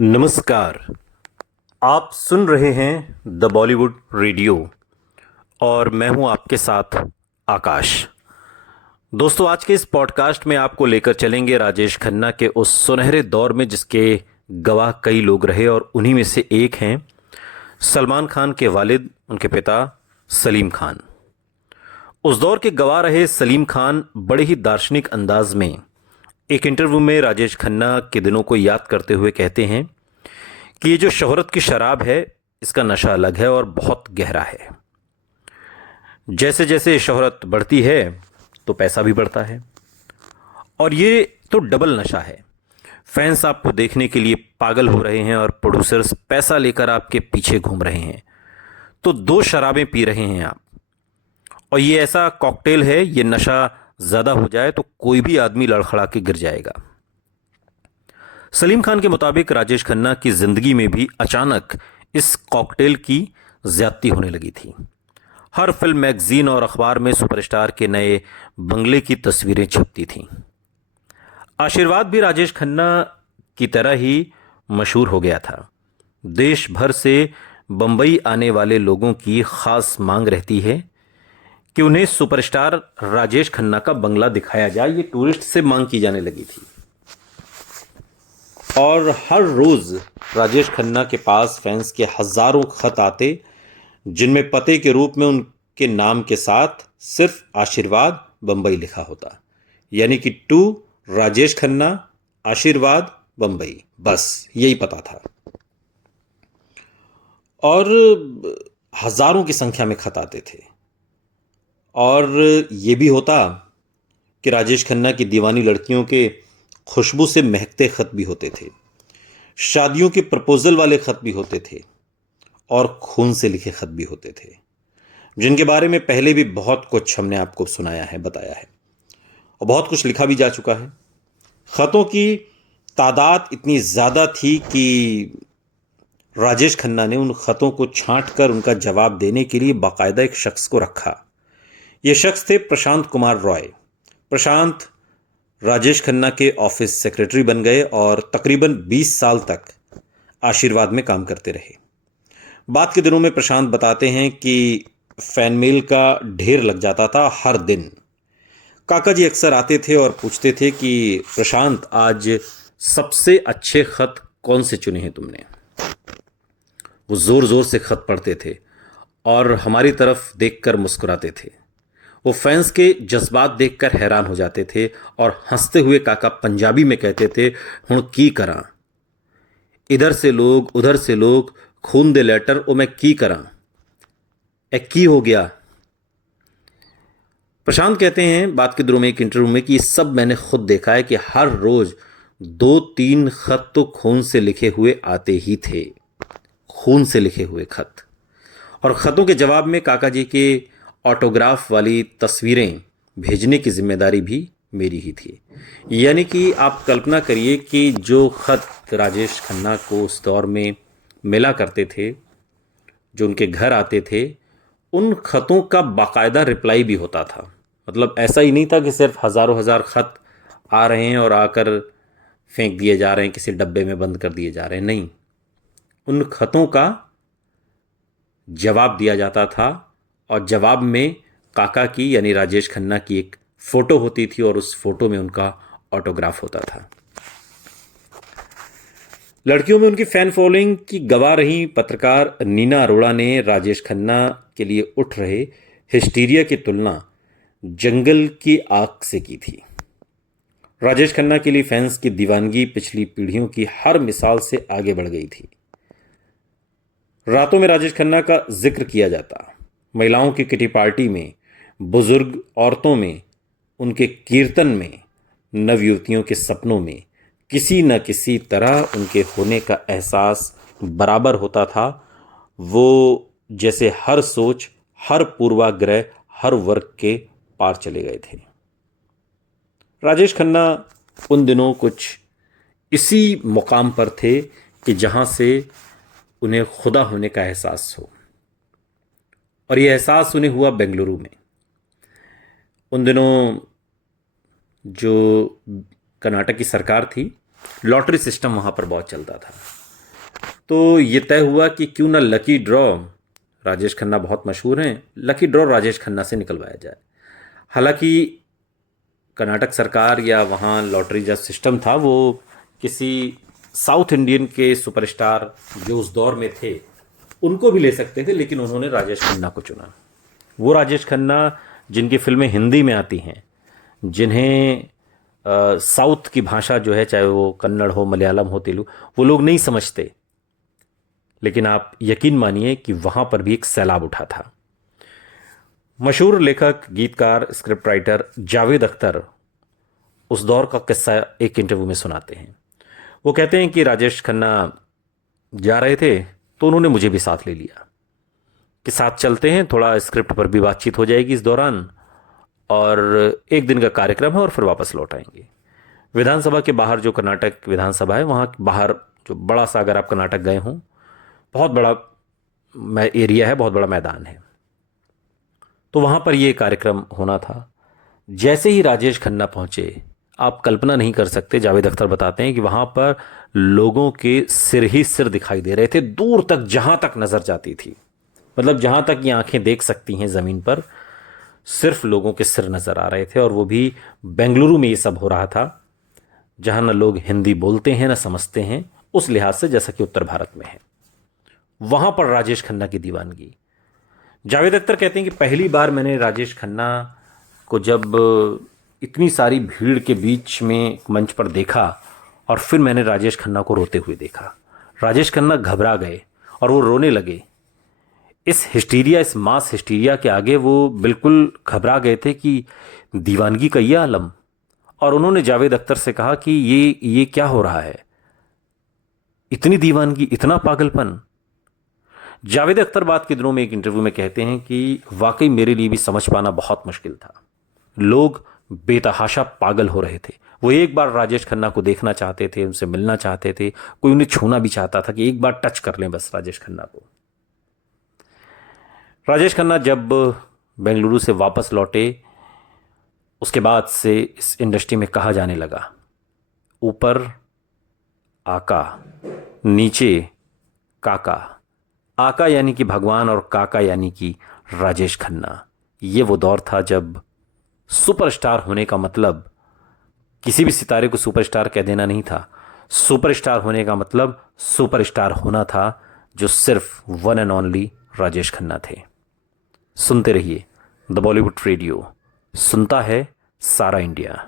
नमस्कार। आप सुन रहे हैं द बॉलीवुड रेडियो और मैं हूं आपके साथ आकाश। दोस्तों, आज के इस पॉडकास्ट में आपको लेकर चलेंगे राजेश खन्ना के उस सुनहरे दौर में जिसके गवाह कई लोग रहे और उन्हीं में से एक हैं सलमान खान के वालिद, उनके पिता सलीम खान। उस दौर के गवाह रहे सलीम खान बड़े ही दार्शनिक अंदाज में एक इंटरव्यू में राजेश खन्ना के दिनों को याद करते हुए कहते हैं कि ये जो शोहरत की शराब है, इसका नशा अलग है और बहुत गहरा है। जैसे जैसे शोहरत बढ़ती है तो पैसा भी बढ़ता है और ये तो डबल नशा है। फैंस आपको देखने के लिए पागल हो रहे हैं और प्रोड्यूसर्स पैसा लेकर आपके पीछे घूम रहे हैं। तो दो शराबें पी रहे हैं आप, और ये ऐसा कॉकटेल है, ये नशा ज़्यादा हो जाए तो कोई भी आदमी लड़खड़ा के गिर जाएगा। सलीम खान के मुताबिक राजेश खन्ना की जिंदगी में भी अचानक इस कॉकटेल की ज्यादती होने लगी थी। हर फिल्म, मैगजीन और अखबार में सुपरस्टार के नए बंगले की तस्वीरें छपती थीं। आशीर्वाद भी राजेश खन्ना की तरह ही मशहूर हो गया था। देश भर से बंबई आने वाले लोगों की खास मांग रहती है कि उन्हें सुपरस्टार राजेश खन्ना का बंगला दिखाया जाए। ये टूरिस्ट से मांग की जाने लगी थी और हर रोज राजेश खन्ना के पास फैंस के हजारों खत आते, जिनमें पते के रूप में उनके नाम के साथ सिर्फ आशीर्वाद बंबई लिखा होता। यानी कि टू राजेश खन्ना, आशीर्वाद बंबई, बस यही पता था। और हजारों की संख्या में खत आते थे। और ये भी होता कि राजेश खन्ना की दीवानी लड़कियों के खुशबू से महकते खत भी होते थे, शादियों के प्रपोजल वाले खत भी होते थे और खून से लिखे खत भी होते थे, जिनके बारे में पहले भी बहुत कुछ हमने आपको सुनाया है, बताया है और बहुत कुछ लिखा भी जा चुका है। खतों की तादाद इतनी ज़्यादा थी कि राजेश खन्ना ने उन खतों को छांट कर उनका जवाब देने के लिए बाकायदा एक शख्स को रखा। ये शख्स थे प्रशांत कुमार रॉय। प्रशांत राजेश खन्ना के ऑफिस सेक्रेटरी बन गए और तकरीबन 20 साल तक आशीर्वाद में काम करते रहे। बाद के दिनों में प्रशांत बताते हैं कि फैन मेल का ढेर लग जाता था हर दिन। काका जी अक्सर आते थे और पूछते थे कि प्रशांत, आज सबसे अच्छे खत कौन से चुने हैं तुमने। वो जोर जोर से खत पढ़ते थे और हमारी तरफ देखकर मुस्कुराते थे। वो फैंस के जज्बात देखकर हैरान हो जाते थे और हंसते हुए काका पंजाबी में कहते थे, हुण की करा, इधर से लोग उधर से लोग, खून दे लेटर ओ मैं की करा, ए की हो गया। प्रशांत कहते हैं बाद के दिनों में एक इंटरव्यू में कि ये सब मैंने खुद देखा है कि हर रोज 2-3 खत तो खून से लिखे हुए आते ही थे, खून से लिखे हुए खत। और खतों के जवाब में काका जी के ऑटोग्राफ वाली तस्वीरें भेजने की जिम्मेदारी भी मेरी ही थी। यानी कि आप कल्पना करिए कि जो खत राजेश खन्ना को उस दौर में मिला करते थे, जो उनके घर आते थे, उन खतों का बाकायदा रिप्लाई भी होता था। मतलब ऐसा ही नहीं था कि सिर्फ हज़ारों हज़ार खत आ रहे हैं और आकर फेंक दिए जा रहे हैं, किसी डब्बे में बंद कर दिए जा रहे हैं। नहीं, उन खतों का जवाब दिया जाता था और जवाब में काका की यानी राजेश खन्ना की एक फ़ोटो होती थी और उस फोटो में उनका ऑटोग्राफ होता था। लड़कियों में उनकी फैन फॉलोइंग की गवाह रही पत्रकार नीना अरोड़ा ने राजेश खन्ना के लिए उठ रहे हिस्टीरिया की तुलना जंगल की आग से की थी। राजेश खन्ना के लिए फैंस की दीवानगी पिछली पीढ़ियों की हर मिसाल से आगे बढ़ गई थी। रातों में राजेश खन्ना का जिक्र किया जाता, महिलाओं की किटी पार्टी में, बुजुर्ग औरतों में, उनके कीर्तन में, नवयुवतियों के सपनों में किसी न किसी तरह उनके होने का एहसास बराबर होता था। वो जैसे हर सोच, हर पूर्वाग्रह, हर वर्ग के पार चले गए थे। राजेश खन्ना उन दिनों कुछ इसी मुकाम पर थे कि जहां से उन्हें खुदा होने का एहसास हो, और यह एहसास उन्हें हुआ बेंगलुरु में। उन दिनों जो कर्नाटक की सरकार थी, लॉटरी सिस्टम वहाँ पर बहुत चलता था। तो ये तय हुआ कि क्यों ना लकी ड्रॉ, राजेश खन्ना बहुत मशहूर हैं, लकी ड्रॉ राजेश खन्ना से निकलवाया जाए। हालांकि कर्नाटक सरकार या वहाँ लॉटरी जो सिस्टम था वो किसी साउथ इंडियन के सुपरस्टार जो उस दौर में थे उनको भी ले सकते थे, लेकिन उन्होंने राजेश खन्ना को चुना। वो राजेश खन्ना जिनकी फिल्में हिंदी में आती हैं, जिन्हें साउथ की भाषा जो है, चाहे वो कन्नड़ हो, मलयालम हो, तेलुगु, वो लोग नहीं समझते, लेकिन आप यकीन मानिए कि वहां पर भी एक सैलाब उठा था। मशहूर लेखक, गीतकार, स्क्रिप्ट राइटर जावेद अख्तर उस दौर का किस्सा एक इंटरव्यू में सुनाते हैं। वो कहते हैं कि राजेश खन्ना जा रहे थे तो उन्होंने मुझे भी साथ ले लिया कि साथ चलते हैं, थोड़ा स्क्रिप्ट पर भी बातचीत हो जाएगी इस दौरान, और एक दिन का कार्यक्रम है और फिर वापस लौट आएंगे। विधानसभा के बाहर, जो कर्नाटक विधानसभा है, वहाँ बाहर जो बड़ा सा, अगर आप कर्नाटक गए हों, बहुत बड़ा एरिया है, बहुत बड़ा मैदान है, तो वहाँ पर ये कार्यक्रम होना था। जैसे ही राजेश खन्ना पहुँचे, आप कल्पना नहीं कर सकते, जावेद अख्तर बताते हैं कि वहाँ पर लोगों के सिर ही सिर दिखाई दे रहे थे, दूर तक, जहाँ तक नज़र जाती थी, मतलब जहाँ तक ये आंखें देख सकती हैं ज़मीन पर, सिर्फ लोगों के सिर नज़र आ रहे थे। और वो भी बेंगलुरु में ये सब हो रहा था, जहाँ न लोग हिंदी बोलते हैं न समझते हैं उस लिहाज से, जैसा कि उत्तर भारत में है। वहाँ पर राजेश खन्ना की दीवानगी। जावेद अख्तर कहते हैं कि पहली बार मैंने राजेश खन्ना को जब इतनी सारी भीड़ के बीच में मंच पर देखा, और फिर मैंने राजेश खन्ना को रोते हुए देखा। राजेश खन्ना घबरा गए और वो रोने लगे। इस हिस्टीरिया, इस मास हिस्टीरिया के आगे वो बिल्कुल घबरा गए थे कि दीवानगी का ये आलम। और उन्होंने जावेद अख्तर से कहा कि ये क्या हो रहा है, इतनी दीवानगी, इतना पागलपन। जावेद अख्तर बाद के दिनों में एक इंटरव्यू में कहते हैं कि वाकई मेरे लिए भी समझ पाना बहुत मुश्किल था। लोग बेतहाशा पागल हो रहे थे। वो एक बार राजेश खन्ना को देखना चाहते थे, उनसे मिलना चाहते थे, कोई उन्हें छूना भी चाहता था कि एक बार टच कर लें बस राजेश खन्ना को। राजेश खन्ना जब बेंगलुरु से वापस लौटे, उसके बाद से इस इंडस्ट्री में कहा जाने लगा, ऊपर आका, नीचे काका। आका यानी कि भगवान और काका यानी कि राजेश खन्ना। ये वो दौर था जब सुपरस्टार होने का मतलब किसी भी सितारे को सुपरस्टार कह देना नहीं था। सुपरस्टार होने का मतलब सुपरस्टार होना था, जो सिर्फ one and only Rajesh Khanna थे। सुनते रहिए द बॉलीवुड रेडियो, सुनता है सारा इंडिया।